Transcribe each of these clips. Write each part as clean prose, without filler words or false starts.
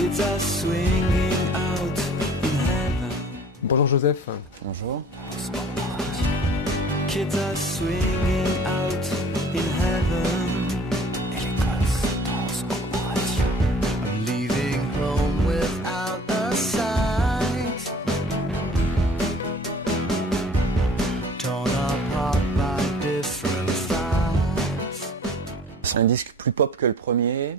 Kids are swinging out in heaven. Bonjour Joseph. Bonjour. Kids are swinging out in heaven. Et l'Écosse danse au radio. I'm leaving home without a sight. Torn apart by different fights. C'est un disque plus pop que le premier,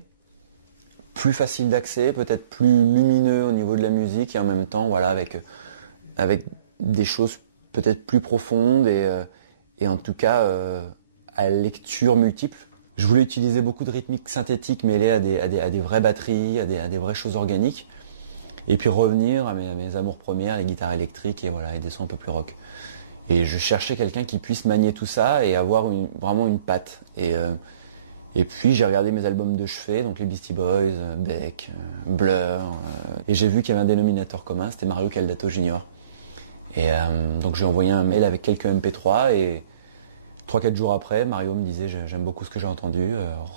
plus facile d'accès, peut-être plus lumineux au niveau de la musique et en même temps voilà avec des choses peut-être plus profondes et en tout cas à lecture multiple. Je voulais utiliser beaucoup de rythmiques synthétiques mêlées à des vraies batteries, à des vraies choses organiques et puis revenir à mes amours premières, les guitares électriques et des sons un peu plus rock. Et je cherchais quelqu'un qui puisse manier tout ça et avoir vraiment une patte. Et puis j'ai regardé mes albums de chevet, donc les Beastie Boys, Beck, Blur, et j'ai vu qu'il y avait un dénominateur commun, c'était Mario Caldato Jr. Et donc j'ai envoyé un mail avec quelques MP3 et 3-4 jours après, Mario me disait j'aime beaucoup ce que j'ai entendu,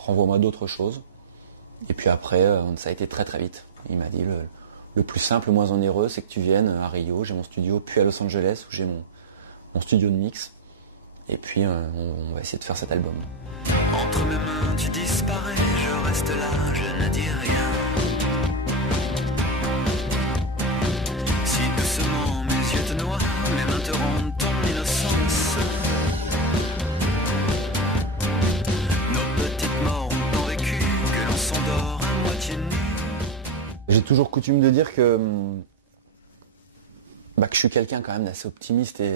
renvoie-moi d'autres choses. Et puis après, ça a été très très vite. Il m'a dit le plus simple, le moins onéreux, c'est que tu viennes à Rio, j'ai mon studio, puis à Los Angeles où j'ai mon studio de mix. Et puis on va essayer de faire cet album. Entre mes mains tu disparais, je reste là, je ne dis rien. Si doucement mes yeux te noient, mes mains te rendent ton innocence. Nos petites morts ont tant vécu que l'on s'endort à moitié nu. J'ai toujours coutume de dire que je suis quelqu'un quand même d'assez optimiste et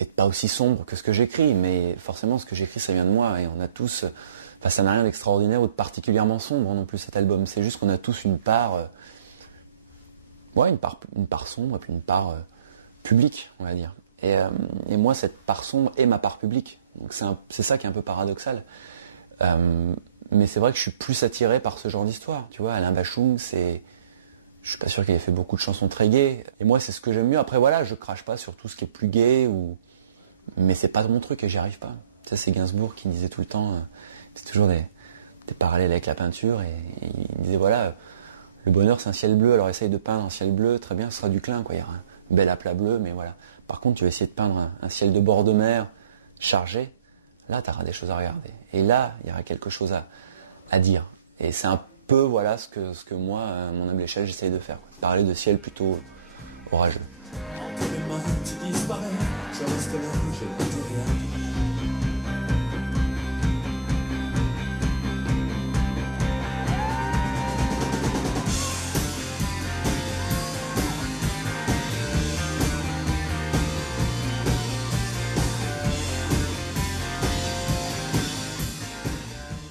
de pas aussi sombre que ce que j'écris, mais forcément ce que j'écris ça vient de moi et on a tous, ça n'a rien d'extraordinaire ou de particulièrement sombre non plus cet album, c'est juste qu'on a tous une part, une part sombre et puis une part publique on va dire. Et moi cette part sombre est ma part publique, donc c'est ça qui est un peu paradoxal. Mais c'est vrai que je suis plus attiré par ce genre d'histoire, tu vois, Alain Bachung je suis pas sûr qu'il ait fait beaucoup de chansons très gaies. Et moi, c'est ce que j'aime mieux. Après, je crache pas sur tout ce qui est plus gai mais c'est pas mon truc et j'y arrive pas. Ça, c'est Gainsbourg qui disait tout le temps, c'est toujours des parallèles avec la peinture et il disait le bonheur c'est un ciel bleu, alors essaye de peindre un ciel bleu, très bien, ce sera du clin, quoi. Il y aura un bel aplat bleu, mais voilà. Par contre, tu vas essayer de peindre un ciel de bord de mer chargé, là, tu auras des choses à regarder. Et là, il y aura quelque chose à dire. Et c'est un peu ce que moi, à mon humble échelle, j'essaye de faire. Parler de ciel plutôt orageux. Entre mes mains tu disparais, je reste là, je ne dis rien.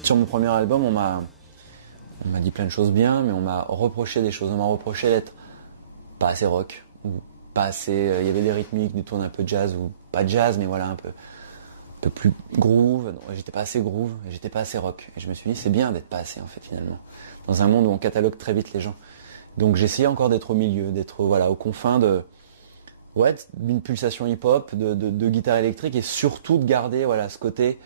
Sur mon premier album, on m'a dit plein de choses bien, mais on m'a reproché des choses. On m'a reproché d'être pas assez rock, ou pas assez. Il y avait des rythmiques, du tourne un peu jazz, ou pas jazz, mais un peu plus groove. Non, j'étais pas assez groove, et j'étais pas assez rock. Et je me suis dit, c'est bien d'être pas assez, en fait, finalement. Dans un monde où on catalogue très vite les gens. Donc j'essayais encore d'être au milieu, d'être aux confins d'une pulsation hip-hop, de guitare électrique, et surtout de garder ce côté.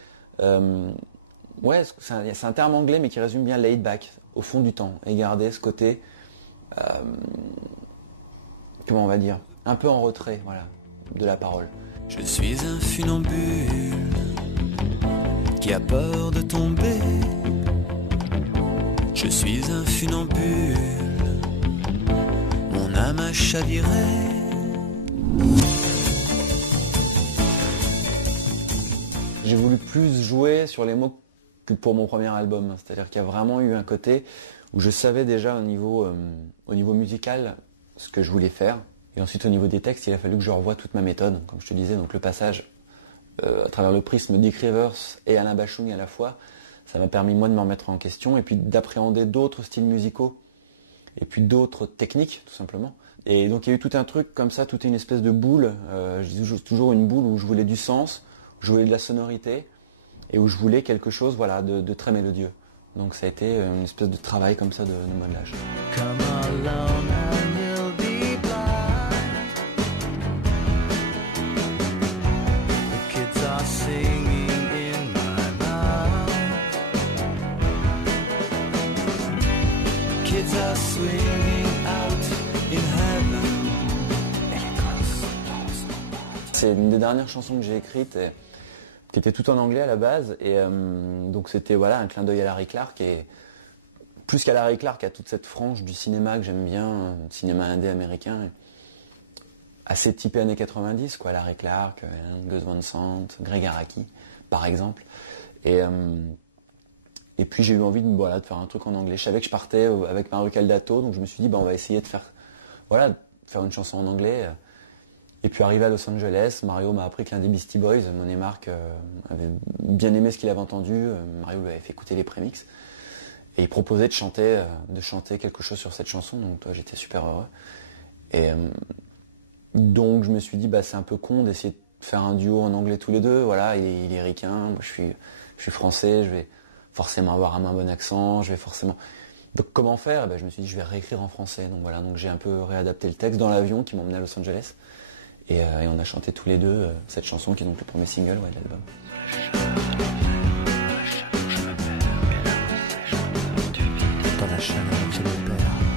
C'est un terme anglais mais qui résume bien laid back, au fond du temps, et garder ce côté, comment on va dire, un peu en retrait, de la parole. Je suis un funambule qui a peur de tomber. Je suis un funambule, mon âme a chaviré. J'ai voulu plus jouer sur les mots que pour mon premier album, c'est-à-dire qu'il y a vraiment eu un côté où je savais déjà au niveau musical ce que je voulais faire, et ensuite au niveau des textes il a fallu que je revoie toute ma méthode, comme je te disais, donc le passage à travers le prisme Dick Rivers et Alain Bachung à la fois, ça m'a permis moi de me remettre en question et puis d'appréhender d'autres styles musicaux et puis d'autres techniques tout simplement. Et donc il y a eu tout un truc comme ça, toute une espèce de boule, je dis toujours une boule où je voulais du sens, où je voulais de la sonorité, et où je voulais quelque chose de très mélodieux. Donc ça a été une espèce de travail comme ça de modelage. Come along and you'll be blind. The kids are singing in my mind. kids are swinging out in heaven. Et les gosses dansent au paradis. C'est une des dernières chansons que j'ai écrites, qui était tout en anglais à la base, et donc c'était voilà, un clin d'œil à Larry Clark, et plus qu'à Larry Clark, à toute cette frange du cinéma que j'aime bien, cinéma indé américain, assez typé années 90, quoi, Larry Clark, Gus Van Sant, Greg Araki, par exemple. Et puis j'ai eu envie de faire un truc en anglais. Je savais que je partais avec Mario Caldato, donc je me suis dit, on va essayer de faire une chanson en anglais. Et puis arrivé à Los Angeles, Mario m'a appris que l'un des Beastie Boys, Monet Mark, avait bien aimé ce qu'il avait entendu. Mario lui avait fait écouter les prémix. Et il proposait de chanter quelque chose sur cette chanson, donc toi j'étais super heureux. Et donc je me suis dit, c'est un peu con d'essayer de faire un duo en anglais tous les deux. Voilà, il est ricain, moi je suis français, je vais forcément avoir un bon accent, Donc comment faire? Je me suis dit, je vais réécrire en français. Donc voilà, donc j'ai un peu réadapté le texte dans l'avion qui m'emmenait à Los Angeles. Et on a chanté tous les deux cette chanson qui est donc le premier single de l'album. Dans la chaleur qui libère.